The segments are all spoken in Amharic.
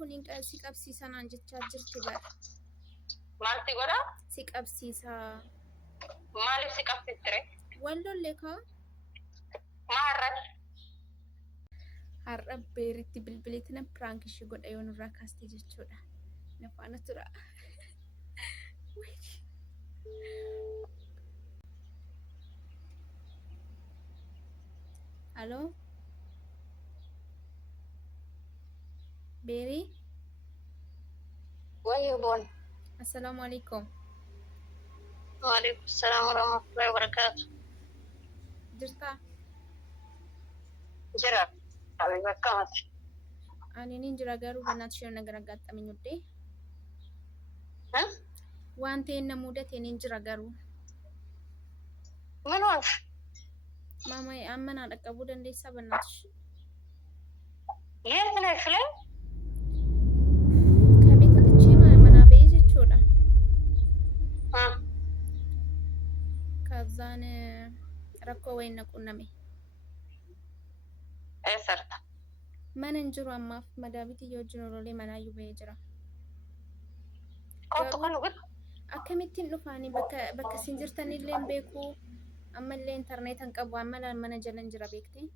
kunin si qabsiisan jechaa jirti bar. Maalti godha? Si qabsiisa. Maaliif si qabsiistire? Wallollee kaa? Maarratti? Har'a beeritti bilbileetina piraank ishee godha yoo nurraa kaastee jechuudha. Na faana tura. Halo? Beeri? Wayyuun. Assalaamu alaikum. Waalaikum salaam warahmatullahi wabarakatuh. Jirtaa? Jira. Abi bakka mati. Ani nin jira garuu banaat ishee nagara gaaxxame nyuddee. Waan ta'een na mudate nin jira garuu. Manuuf? Mama amma na dhaqqabuu dandeessaa banaat ishee? Yeetti na filee? Kabeeta dhichee manaa ba'ee jechuudha. Kazaan rakkoo wayiin na qunname. Eessarta? Mana hin jiru ammaaf madaabiti yoo jiru lolee manaayyuu ba'ee jira. Kottu kan dhugutu? Akkamittiin dhufaanii bakka isin jirtanillee hin beeku ammallee intarneetan qabu amma mana jala hin jira beektee?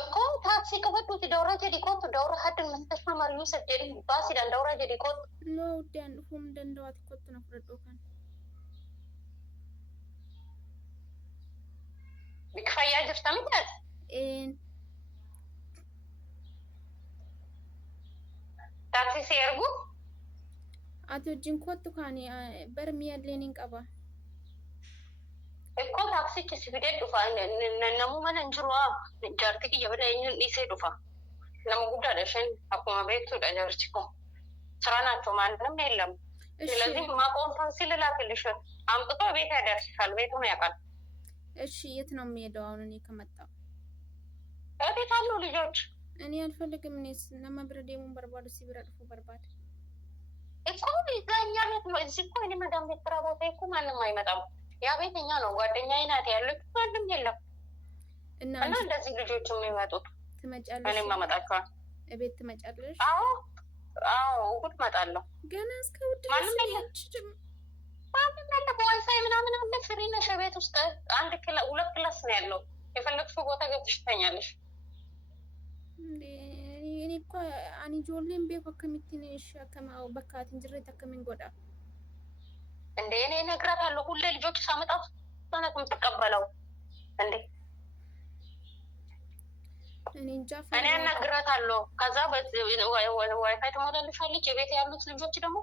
Akkoo taaksii qabadhuuti dawraa jedhi kottu dawraa hadda mastashma Mariyu Saddeerin baasiidhaan dawraa jedhi kottu. Loo uddaan dhufuu hin danda'u ati kottu na fudhadhuu kan. Bika fayyaa jirta miti ati? Taaksii si ergu? Ati wajjin kottu kaanii bara mi'allee nin qaba. Ekkoo taaksichi si fidee dhufa namuu mana hin jiru jaartii kiyya bada eenyuun dhiisee dhufa. Nama guddaadha isheen akkuma beektuudha jaarchi kun. Siraan achoo maannam beellamu. Silazii maqoonfaan si lilaakellish amxuqoo beeta yadarsifaal beetuma yaqan. እሺ የት ነው የሚሄደው አሁን እኔ ከመጣሁ? እቤት አሉ ልጆች። እኔ አልፈልግም። እኔስ ለማብረዴሙን በርባዱ ሲብረድፉ በርባድ እኮ እዛኛ ቤት ነው። እዚህ እኮ እኔ መዳም ቤት ስራ ቦታ እኮ ማንም አይመጣም። ያ ቤት እኛ ነው ጓደኛዬ ናት ያለች ማንም የለም። እና እንደዚህ ልጆች የሚመጡት ትመጫለሽ? እኔም አመጣቸዋል። እቤት ትመጫለሽ? አዎ እሑድ እመጣለሁ። ገና እስከ እሑድ ማንም የለም። ማንም የለም። ዋይፋይ ምናምን አለ። ፍሪ ነሽ። ቤት ውስጥ ሁለት ክላስ ነው ያለው። የፈለግሽው ቦታ ገብተሽ ትተኛለሽ። እኔ እኮ አኒ ጆሌን ቤት አከሚትን እሺ አከማው በካትን ጅሬት አከሚን ጎዳ እንዴ እኔ እነግራታለሁ። ሁሌ ልጆች ሳመጣ ማለት የምትቀበለው እንዴ እኔ እንጃ። እኔ እነግራታለሁ። ከዛ ዋይፋይ ትሞላለሻለች። የቤት ያሉት ልጆች ደግሞ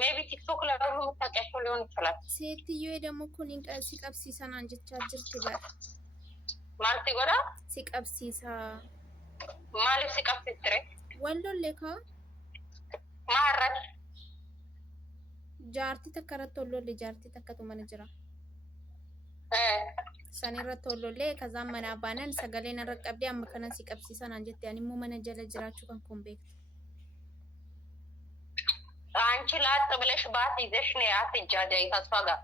ሜቢ ቲክቶክ ላይ ሁሉ የምታውቂያቸው ሊሆን ይችላል። ሴትዮ ደግሞ እኮ ሲቀብሲሳን አንጀቻ ጅርት ይባል ማለት ይጎዳ ሲቀብሲሳ ማለት ሲቀብሲትሬ ወሎሌካ ማረድ ጃርቲ ተከረቶ ወሎሌ ጃርቲ ተከቶ መንጅራ ሰኔረቶ ወሎሌ ከዛ መናባነን ሰገሌን ረቀብዲ አመከነን ሲቀብሲሳን አንጀት ያኒሙ መነጀለ ጅራችሁ ከንኩን ቤት አንቺ ላጥ ብለሽ ባት ይዘሽ ነው አትጃጃይ ተስፋ ጋር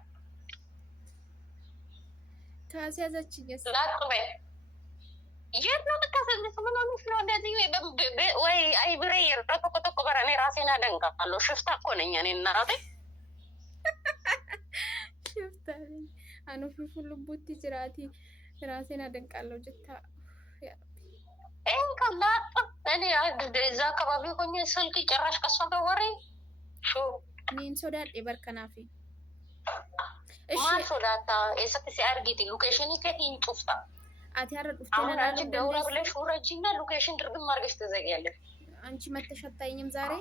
ታሲያዘችኝስ ላጥ በይ የት ነው ተከሰልስ ምን ሆነሽ ነው እንደዚህ ወይ አይ ብሬየር ተቆጥቆ በረኔ ራሴን አደንቃለሁ። ሽፍታ እኮ ነኝ እኔ እናቴ ሽፍታ አኑ ፊፉ ልቡት ጅራቲ ራሴን አደንቃለሁ ጅታ እንካላ እኔ እዛ አካባቢ ሆኜ ስልክ ጭራሽ ከሷ ጋር ወሬ ኒን ሶዳዴ በርከናፊ እሺ ማን ሶዳታ እሰት ሲአርጊቲ ሎኬሽን ከቲን ጡፍታ አቲ አረዱፍተና አንቺ ደውራ ብለሽ ወረጂና ሎኬሽን ድርግም አድርገሽ ትዘጊያለሽ። አንቺ መተሸታኝም ዛሬ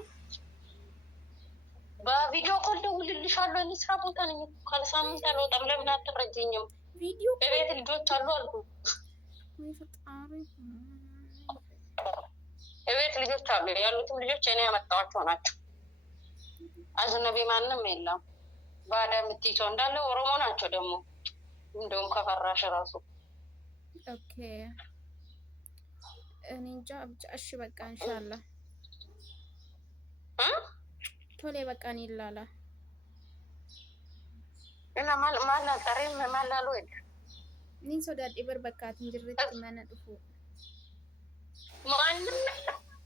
በቪዲዮ ኮል ደውልልሻለሁ። እኔ ስራ ቦታ ነኝ። ካልሳምንት አልወጣም። ለምን አትረጂኝም? ቪዲዮ ቤት ልጆች አሉ አልኩ። ወይ ፈጣሪ ቤት ልጆች አሉ። ያሉትም ልጆች እኔ ያመጣኋቸው ናቸው። አዝነቢ ማንም የለም። ባዳ የምትይዘው እንዳለ ኦሮሞ ናቸው ደግሞ እንደውም ከፈራሽ ራሱ ኦኬ እኔ እንጃ ብቻ እሺ በቃ ኢንሻአላህ ቶሌ በቃ እኔ ላላ እና ማላ ጠሪም ማላሉ ኒን ሶዳዴ በርበካት እንጅርት ማነጥፉ ማንም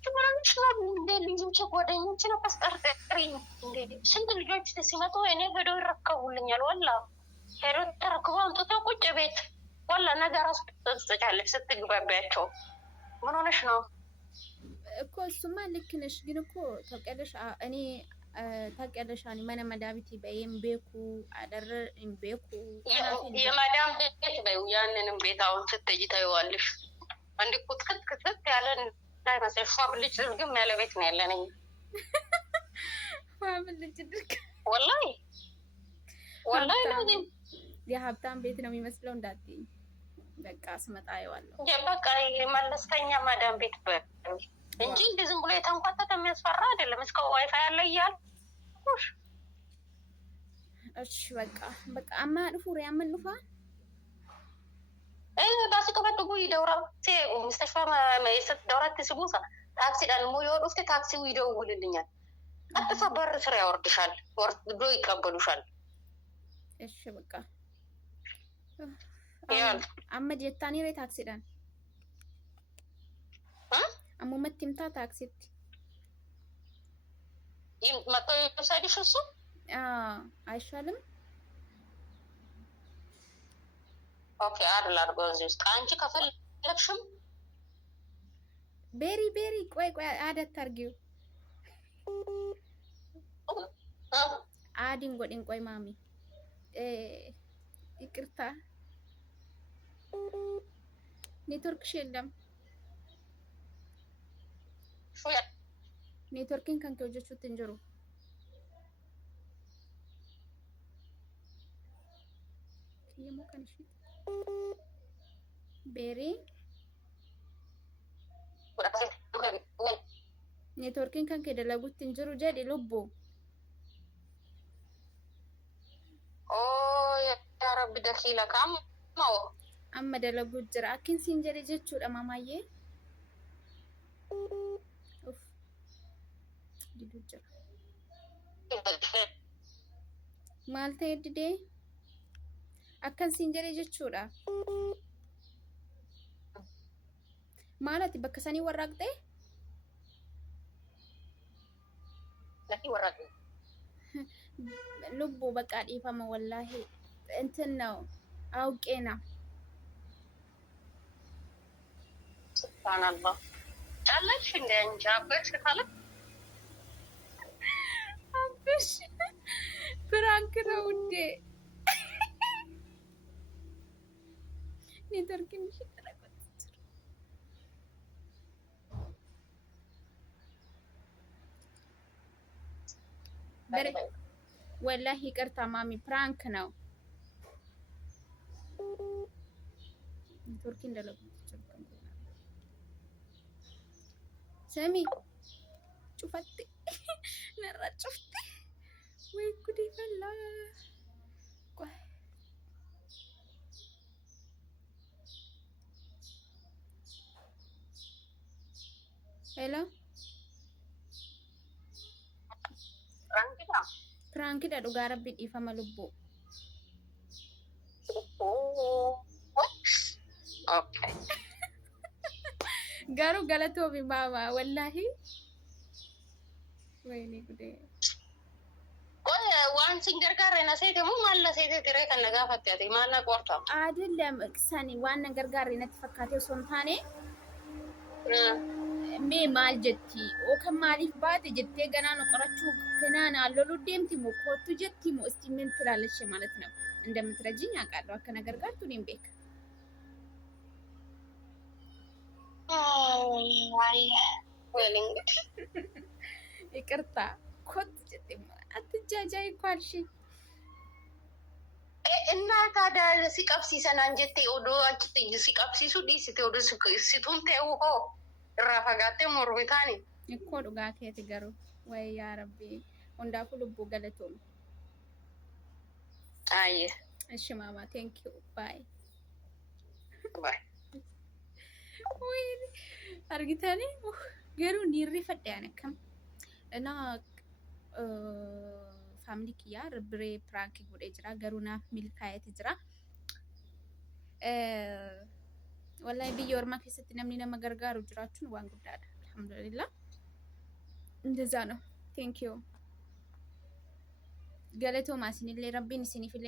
ትምራንሽ ነው እንዴ ልጆች ጓደኞች ነው pastartering እንዴ ስንት ልጆች ሲመጡ እኔ ሄዶ ይረከቡልኛል ወላ ሄዶ ተረክቦ አምጥተው ቁጭ ቤት ወላ ነገር አስጠጽቻለች ስትግባባቸው ምን ሆነሽ ነው እኮ እሱማ ልክ ነሽ ግን እኮ ታውቂያለሽ እኔ ታውቂያለሽ እኔ መዳቢቲ በየም ቤኩ አደረ ቤኩ የማዳም ቤት በዩ ያንንም ቤት አሁን ስትይ ታይዋለሽ አንድ ቁጥቅጥ ያለ እንዳይመስልሽ ፋብልጅ ድርግም ያለ ቤት ነው ያለኝ ፋብልጅ ድርግ ወላሂ ነው የሀብታም ቤት ነው የሚመስለው እንዳትዪ በቃ ስመጣ አየዋለሁ በቃ የመለስተኛ ማዳም ቤት እንጂ እንደዚህ ዝም ብሎ የተንኳተተ የሚያስፈራ አይደለም እስከ ዋይፋይ ያለ እያል እሺ በቃ አማድፉር ያመንፋ ባስ ከበደጉ ይደውራል ሙስተሽፋ ማይሰጥ ደውራት ሲቡሳ ታክሲ ዳን ሞ ይወዱት ታክሲው ይደውልልኛል አጥፋ በር ስራ ያወርድሻል ወርዶ ይቀበሉሻል እሺ በቃ አመድ የታኒ ሬ ታክሲ ዳን አሙመት ትምታ ታክሲት መጥቶ ይወሰድሽ እሱ አይሻልም ኦኬ አድል አድርጎ እዚህ ውስጥ አንቺ ከፈለግሽም ቤሪ ቆይ አደት አድርጊው አዲን ጎድን ቆይ ማሚ ይቅርታ ኔትወርክሽ የለም ኔትወርኪን ከንከ ወጀቹት እንጀሩ ቤሪ ኔትወርኪን ከንከ ደለጉት እንጀሩ ጀዲ ልቦ ኦ ያ ረብ ደኺላ ካማው አመ ደለጉት ጅራ አኪን ሲንጀሪ ጀቹ ደማማዬ ማልታ የድዴ አከን ሲንጀሪ ጀቹዳ ማለት በከሰኒ ወራቅጤ ልቡ በቃ ዲፋማ ወላሂ እንትን ነው አውቄና ሱብሃንአላህ ጫለሽ እንደ አንቺ አበሽ ካለ አበሽ ፍራንክ ነው እንዴ ኔትወርክን ወላሂ ይቅርታ ማሚ ፕራንክ ነው ኔትወርክ እንደለቁ ሰሚ ጩፈት ነራ ጩፍት ወይ ጉዲ ፈላ ቆይ ሄሎ Prankida dhugaa rabbi dhiifama lubbuu. Okay. Garuu galatoomi maama wallahi. Wayne gude. Qoy waan singargaare na seete moo maal na seete tiree kan nagaa fakkaate maal na qorta. Adillam sani waan gargaare natti fakkaate osoo hin taane. Mee maal jetti oo kan maaliif baate jettee ganaan qorachuu kanaan allolu deemti moo kootu jetti moo istimin ትላለች ማለት ነው እንደምትረጂኝ አውቃለሁ አከ ነገር ጋር ቱኒም ቤክ አይ ወሊንግ ይቅርታ ኮት ጀቲ አትጃጃይ ኳልሽ እና ታዲያ ሲቀብሲሰን አንጀቴ ኦዶ አኪት ሲቀብሲሱ ዲሲቴ ኦዶ ሲቱን ተውሆ ራፋጋቴ ሞርቢታኒ እኮ ዱጋ ከየት ገሩ ወይ ያ ረቢ ወንዳፉ ልቡ ገለቶም አይ እሺ ማማ ቴንክ ዩ ባይ ባይ ወይ አርጊታኒ ገሩ ኒሪ ፈደ ያነከም እና ፋሚሊ ኪያ ብሬ ፕራንክ ጉዴ ጅራ ገሩና ሚልካየት ጅራ wallahi biyya ormaa keessatti namni nama gargaaru jiraachuun waan guddaadha alhamdulillah እንደዛ ነው። ቴንክ ዩ ገለቶማ ሲኒሌ ረቢን ሲኒፍሌ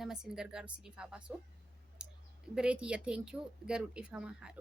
ነመ ሲንገርጋሩ ሲኒፋ ባሱ ብሬት የ ቴንክ ዩ ገሩ ዲፈማ ሃዶ